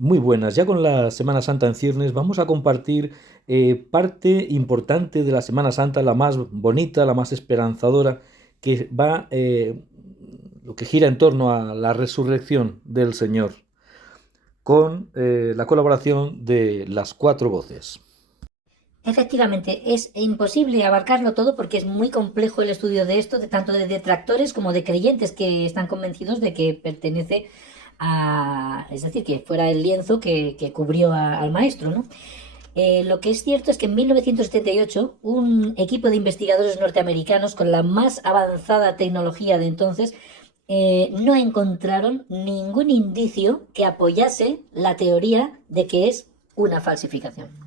Muy buenas, ya con la Semana Santa en ciernes vamos a compartir parte importante de la Semana Santa, la más bonita, la más esperanzadora, que va, lo que gira en torno a la resurrección del Señor, con la colaboración de las cuatro voces. Efectivamente, es imposible abarcarlo todo porque es muy complejo el estudio de esto, tanto de detractores como de creyentes que están convencidos de que pertenece a, es decir, que fuera el lienzo que cubrió al maestro, ¿no? Lo que es cierto es que en 1978 un equipo de investigadores norteamericanos con la más avanzada tecnología de entonces no encontraron ningún indicio que apoyase la teoría de que es una falsificación.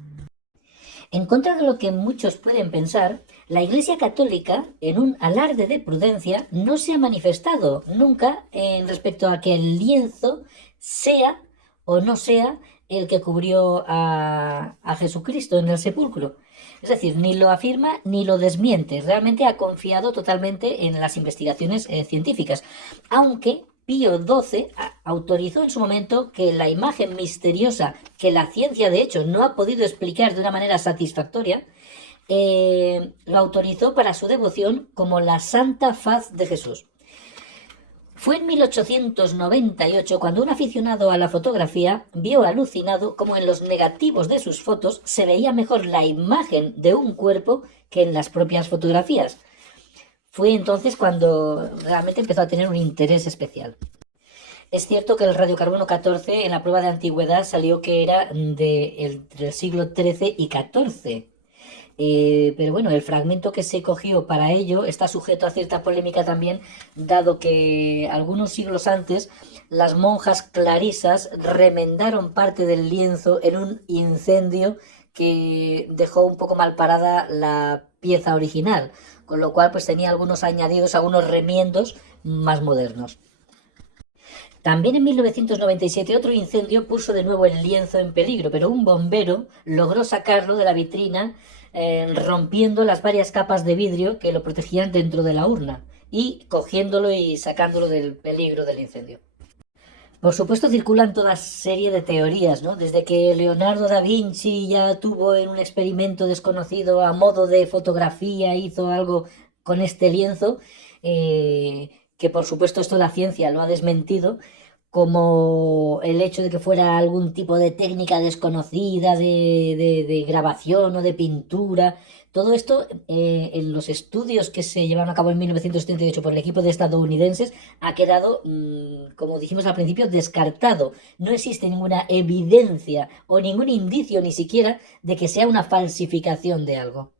En contra de lo que muchos pueden pensar, la Iglesia Católica, en un alarde de prudencia, no se ha manifestado nunca en respecto a que el lienzo sea o no sea el que cubrió a Jesucristo en el sepulcro. Es decir, ni lo afirma ni lo desmiente. Realmente ha confiado totalmente en las investigaciones científicas. Aunque Pío XII autorizó en su momento que la imagen misteriosa que la ciencia de hecho no ha podido explicar de una manera satisfactoria, lo autorizó para su devoción como la Santa Faz de Jesús. Fue en 1898 cuando un aficionado a la fotografía vio alucinado cómo en los negativos de sus fotos se veía mejor la imagen de un cuerpo que en las propias fotografías. Fue entonces cuando realmente empezó a tener un interés especial. Es cierto que el radiocarbono 14 en la prueba de antigüedad salió que era entre el siglo XIII y XIV. Pero bueno, el fragmento que se cogió para ello está sujeto a cierta polémica también, dado que algunos siglos antes las monjas clarisas remendaron parte del lienzo en un incendio que dejó un poco mal parada la pieza original, con lo cual pues tenía algunos añadidos, algunos remiendos más modernos. También en 1997 otro incendio puso de nuevo el lienzo en peligro, pero un bombero logró sacarlo de la vitrina rompiendo las varias capas de vidrio que lo protegían dentro de la urna y cogiéndolo y sacándolo del peligro del incendio. Por supuesto circulan toda serie de teorías, ¿no? Desde que Leonardo da Vinci ya tuvo en un experimento desconocido a modo de fotografía, hizo algo con este lienzo, que por supuesto esto la ciencia lo ha desmentido, como el hecho de que fuera algún tipo de técnica desconocida de grabación o de pintura. Todo esto, en los estudios que se llevaron a cabo en 1978 por el equipo de estadounidenses, ha quedado, como dijimos al principio, descartado. No existe ninguna evidencia o ningún indicio ni siquiera de que sea una falsificación de algo.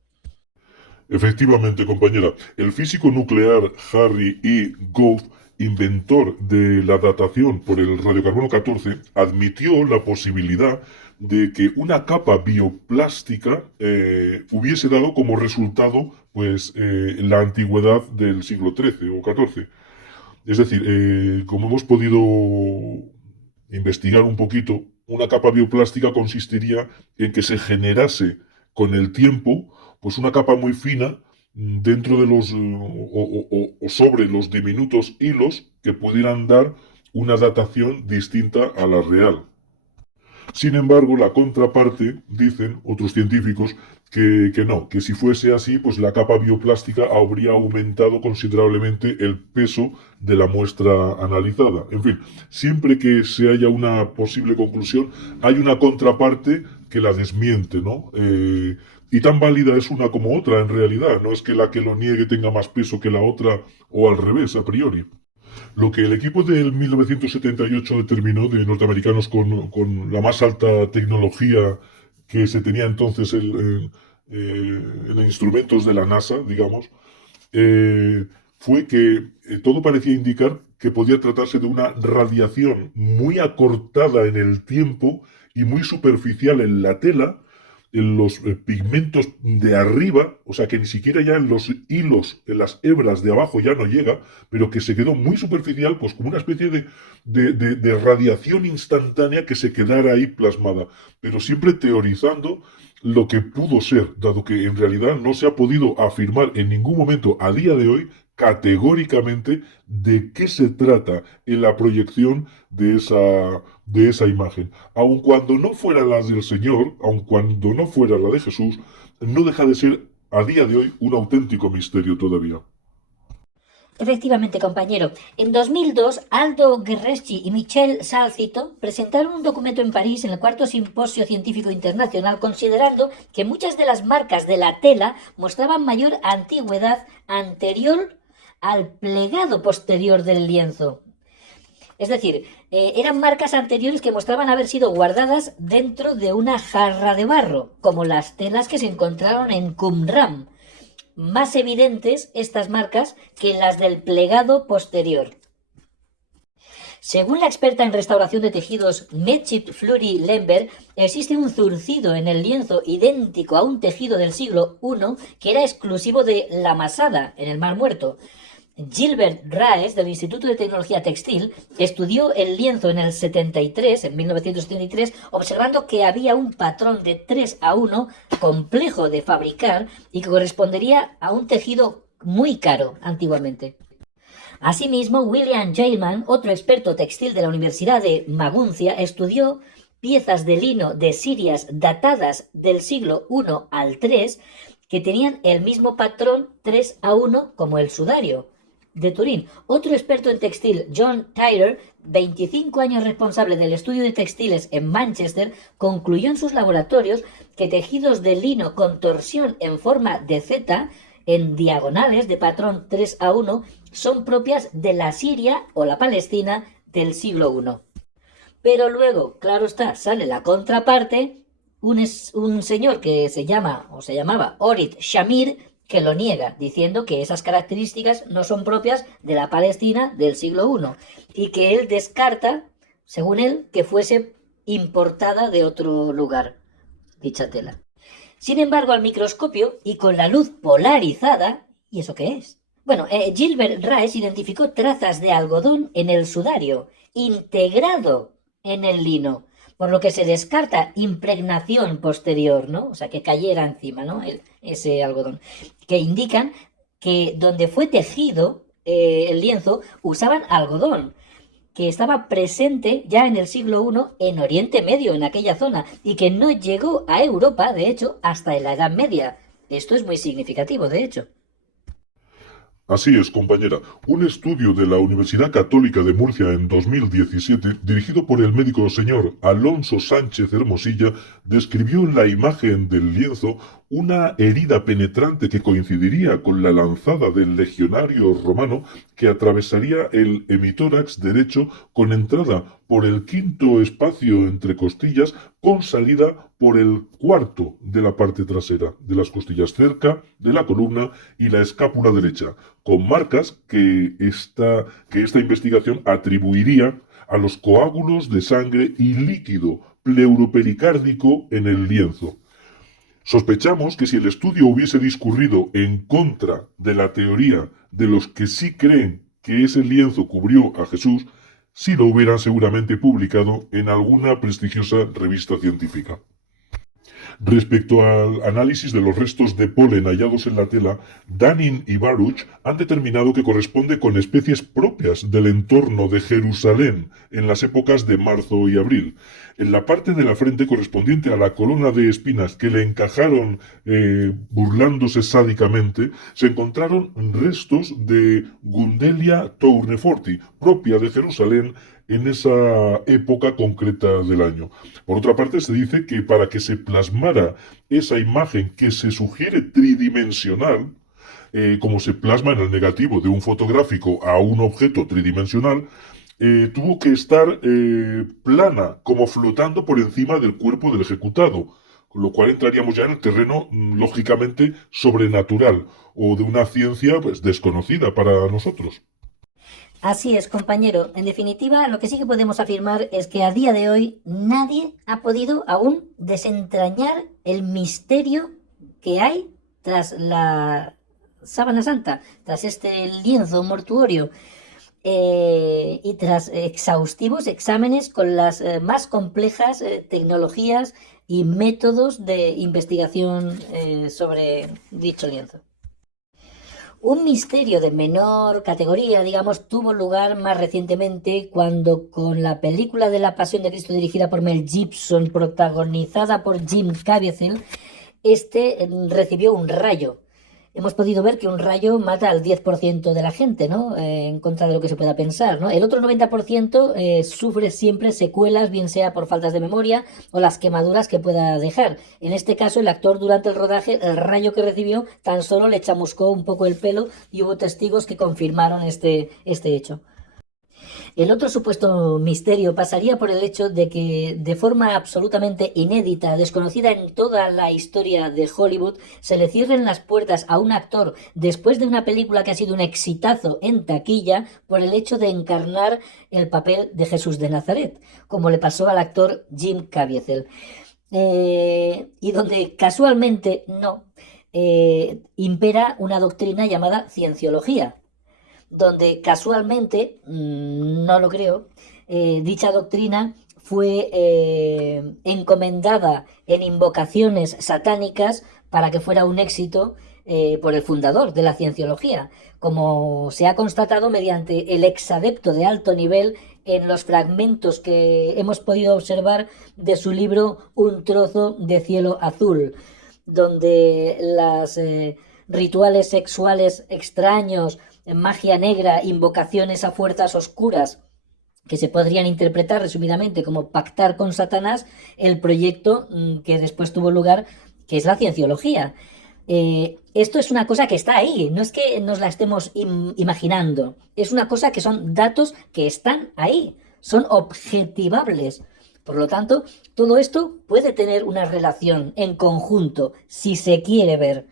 Efectivamente, compañera, el físico nuclear Harry E. Goff, inventor de la datación por el radiocarbono 14, admitió la posibilidad de que una capa bioplástica hubiese dado como resultado pues la antigüedad del siglo XIII o XIV. Es decir, como hemos podido investigar un poquito, una capa bioplástica consistiría en que se generase con el tiempo pues una capa muy fina dentro de los o sobre los diminutos hilos que pudieran dar una datación distinta a la real. Sin embargo, la contraparte, dicen otros científicos, que no, que si fuese así, pues la capa bioplástica habría aumentado considerablemente el peso de la muestra analizada. En fin, siempre que se haya una posible conclusión, hay una contraparte que la desmiente, ¿no? Y tan válida es una como otra en realidad, no es que la que lo niegue tenga más peso que la otra o al revés, a priori. Lo que el equipo del 1978 determinó de norteamericanos con la más alta tecnología que se tenía entonces en instrumentos de la NASA, digamos, fue que todo parecía indicar que podía tratarse de una radiación muy acortada en el tiempo y muy superficial en la tela, en los pigmentos de arriba, o sea que ni siquiera ya en los hilos, en las hebras de abajo ya no llega, pero que se quedó muy superficial, pues como una especie de radiación instantánea que se quedara ahí plasmada, pero siempre teorizando lo que pudo ser, dado que en realidad no se ha podido afirmar en ningún momento a día de hoy categóricamente de qué se trata en la proyección de esa imagen. Aun cuando no fuera la del Señor, aun cuando no fuera la de Jesús, no deja de ser a día de hoy un auténtico misterio todavía. Efectivamente, compañero. En 2002, Aldo Guerreschi y Michel Salcito presentaron un documento en París en el cuarto Simposio Científico Internacional, considerando que muchas de las marcas de la tela mostraban mayor antigüedad anterior al plegado posterior del lienzo. Es decir, eran marcas anteriores que mostraban haber sido guardadas dentro de una jarra de barro, como las telas que se encontraron en Qumran. Más evidentes estas marcas que las del plegado posterior. Según la experta en restauración de tejidos Mechthild Fleury Lemberg, existe un zurcido en el lienzo idéntico a un tejido del siglo I que era exclusivo de la Masada, en el Mar Muerto. Gilbert Raes, del Instituto de Tecnología Textil, estudió el lienzo en el 73, en 1973, observando que había un patrón de 3:1 complejo de fabricar y que correspondería a un tejido muy caro antiguamente. Asimismo, William Jailman, otro experto textil de la Universidad de Maguncia, estudió piezas de lino de Sirias datadas del siglo I al III que tenían el mismo patrón 3:1 como el sudario de Turín. Otro experto en textil, John Tyler, 25 años responsable del estudio de textiles en Manchester, concluyó en sus laboratorios que tejidos de lino con torsión en forma de Z, en diagonales de patrón 3:1, son propias de la Siria o la Palestina del siglo I. Pero luego, claro está, sale la contraparte, un señor que se llamaba Orit Shamir, que lo niega, diciendo que esas características no son propias de la Palestina del siglo I y que él descarta, según él, que fuese importada de otro lugar, dicha tela. Sin embargo, al microscopio y con la luz polarizada, ¿y eso qué es? Bueno, Gilbert Raes identificó trazas de algodón en el sudario, integrado en el lino, por lo que se descarta impregnación posterior, ¿no? O sea, que cayera encima, ¿no? Ese algodón, que indican que donde fue tejido el lienzo usaban algodón, que estaba presente ya en el siglo I en Oriente Medio, en aquella zona, y que no llegó a Europa, de hecho, hasta en la Edad Media. Esto es muy significativo, de hecho. Así es, compañera. Un estudio de la Universidad Católica de Murcia en 2017, dirigido por el médico señor Alonso Sánchez Hermosilla, describió en la imagen del lienzo una herida penetrante que coincidiría con la lanzada del legionario romano que atravesaría el hemitórax derecho con entrada por el quinto espacio entre costillas con salida por el cuarto de la parte trasera de las costillas cerca de la columna y la escápula derecha, con marcas que esta investigación atribuiría a los coágulos de sangre y líquido pleuropericárdico en el lienzo. Sospechamos que si el estudio hubiese discurrido en contra de la teoría de los que sí creen que ese lienzo cubrió a Jesús, sí lo hubieran seguramente publicado en alguna prestigiosa revista científica. Respecto al análisis de los restos de polen hallados en la tela, Danin y Baruch han determinado que corresponde con especies propias del entorno de Jerusalén en las épocas de marzo y abril. En la parte de la frente correspondiente a la corona de espinas que le encajaron burlándose sádicamente, se encontraron restos de Gundelia tourneforti, propia de Jerusalén en esa época concreta del año. Por otra parte, se dice que para que se plasmara esa imagen que se sugiere tridimensional, como se plasma en el negativo de un fotográfico a un objeto tridimensional, tuvo que estar plana, como flotando por encima del cuerpo del ejecutado, con lo cual entraríamos ya en el terreno lógicamente sobrenatural o de una ciencia pues desconocida para nosotros. Así es, compañero. En definitiva, lo que sí que podemos afirmar es que a día de hoy nadie ha podido aún desentrañar el misterio que hay tras la sábana santa, tras este lienzo mortuorio y tras exhaustivos exámenes con las más complejas tecnologías y métodos de investigación sobre dicho lienzo. Un misterio de menor categoría, digamos, tuvo lugar más recientemente cuando con la película de La Pasión de Cristo dirigida por Mel Gibson, protagonizada por Jim Caviezel, recibió un rayo. Hemos podido ver que un rayo mata al 10% de la gente, ¿no? En contra de lo que se pueda pensar, ¿no? El otro 90% sufre siempre secuelas, bien sea por faltas de memoria o las quemaduras que pueda dejar. En este caso, el actor durante el rodaje, el rayo que recibió, tan solo le chamuscó un poco el pelo y hubo testigos que confirmaron este hecho. El otro supuesto misterio pasaría por el hecho de que, de forma absolutamente inédita, desconocida en toda la historia de Hollywood, se le cierren las puertas a un actor después de una película que ha sido un exitazo en taquilla por el hecho de encarnar el papel de Jesús de Nazaret, como le pasó al actor Jim Caviezel. Y donde casualmente impera una doctrina llamada cienciología, donde casualmente, no lo creo, dicha doctrina fue encomendada en invocaciones satánicas para que fuera un éxito por el fundador de la cienciología, como se ha constatado mediante el exadepto de alto nivel en los fragmentos que hemos podido observar de su libro Un trozo de cielo azul, donde las rituales sexuales extraños, magia negra, invocaciones a fuerzas oscuras, que se podrían interpretar resumidamente como pactar con Satanás, el proyecto que después tuvo lugar, que es la cienciología. Esto es una cosa que está ahí, no es que nos la estemos imaginando, es una cosa que son datos que están ahí, son objetivables. Por lo tanto, todo esto puede tener una relación en conjunto, si se quiere ver.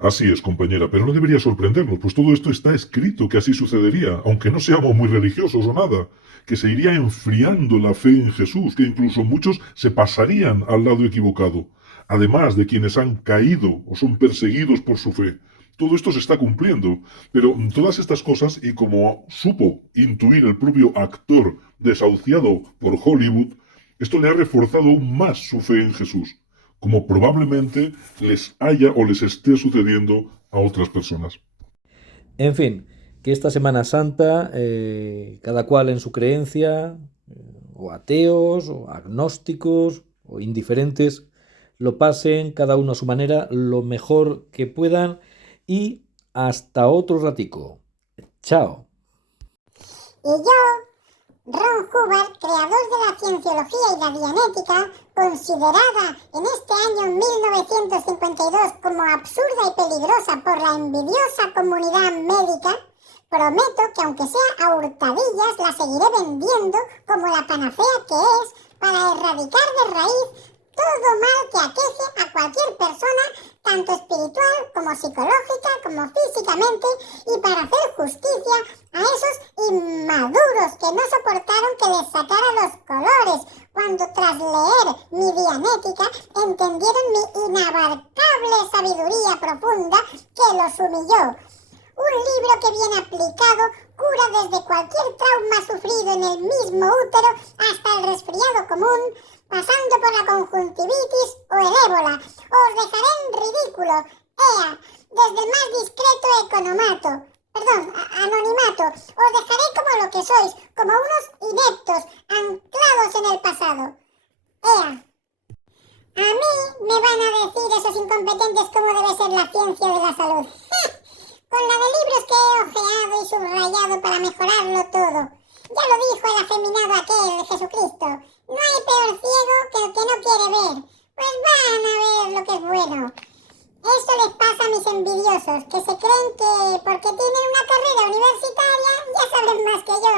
Así es, compañera, pero no debería sorprendernos, pues todo esto está escrito que así sucedería, aunque no seamos muy religiosos o nada, que se iría enfriando la fe en Jesús, que incluso muchos se pasarían al lado equivocado, además de quienes han caído o son perseguidos por su fe. Todo esto se está cumpliendo, pero todas estas cosas, y como supo intuir el propio actor desahuciado por Hollywood, esto le ha reforzado aún más su fe en Jesús, como probablemente les haya o les esté sucediendo a otras personas. En fin, que esta Semana Santa, cada cual en su creencia, o ateos, o agnósticos, o indiferentes, lo pasen cada uno a su manera, lo mejor que puedan, y hasta otro ratico. Chao. Y yo, Ron Hubbard, creador de la cienciología y la dianética, considerada en este año 1952 como absurda y peligrosa por la envidiosa comunidad médica, prometo que aunque sea a hurtadillas la seguiré vendiendo como la panacea que es para erradicar de raíz todo mal que aqueje a cualquier persona, tanto espiritual como psicológica, como físicamente, y para hacer justicia a esos inmaduros que no soportaron que les sacara los colores, cuando tras leer mi dianética entendieron mi inabarcable sabiduría profunda que los humilló. Un libro que bien aplicado cura desde cualquier trauma sufrido en el mismo útero hasta el resfriado común, pasando por la conjuntivitis o el ébola. Os dejaré en ridículo, desde el más discreto anonimato. Os dejaré como lo que sois, como unos ineptos, anclados en el pasado. A mí me van a decir esos incompetentes cómo debe ser la ciencia de la salud. Con la de libros que he ojeado y subrayado para mejorarlo todo. Ya lo dijo el afeminado aquel de Jesucristo. No hay peor ciego que el que no quiere ver. Pues van a ver lo que es bueno. Eso les pasa a mis envidiosos, que se creen que porque tienen una carrera universitaria ya saben más que yo.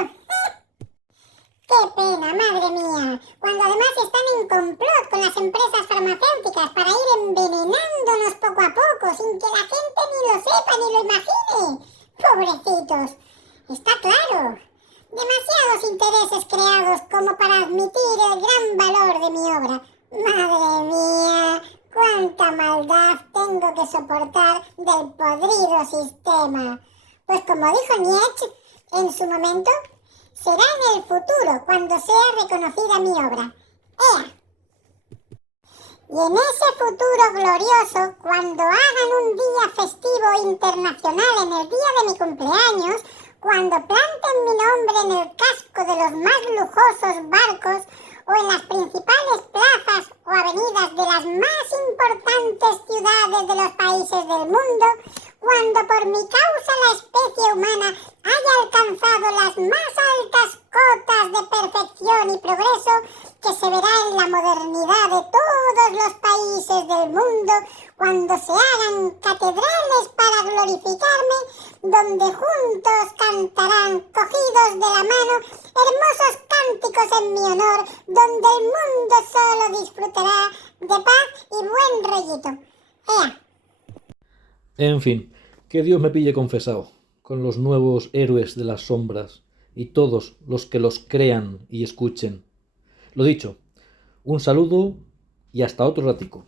¡Qué pena, madre mía! Cuando además están en complot con las empresas farmacéuticas para ir envenenándonos poco a poco, sin que la gente ni lo sepa ni lo imagine. ¡Pobrecitos! Está claro. Demasiados intereses creados como para admitir el gran valor de mi obra. ¡Madre mía! ¡Cuánta maldad tengo que soportar del podrido sistema! Pues como dijo Nietzsche en su momento, será en el futuro cuando sea reconocida mi obra. Y en ese futuro glorioso, cuando hagan un día festivo internacional en el día de mi cumpleaños, cuando planten mi nombre en el casco de los más lujosos barcos o en las principales plazas o avenidas de las más importantes ciudades de los países del mundo, cuando por mi causa la especie humana haya alcanzado las más altas cotas de perfección y progreso que se verá en la modernidad de todos los países del mundo, cuando se hagan catedrales para glorificarme, donde juntos cantarán, cogidos de la mano, hermosos cánticos en mi honor, donde el mundo solo disfrutará de paz y buen rollito. ¡Ea! En fin, que Dios me pille confesado con los nuevos héroes de las sombras y todos los que los crean y escuchen. Lo dicho, un saludo y hasta otro ratico.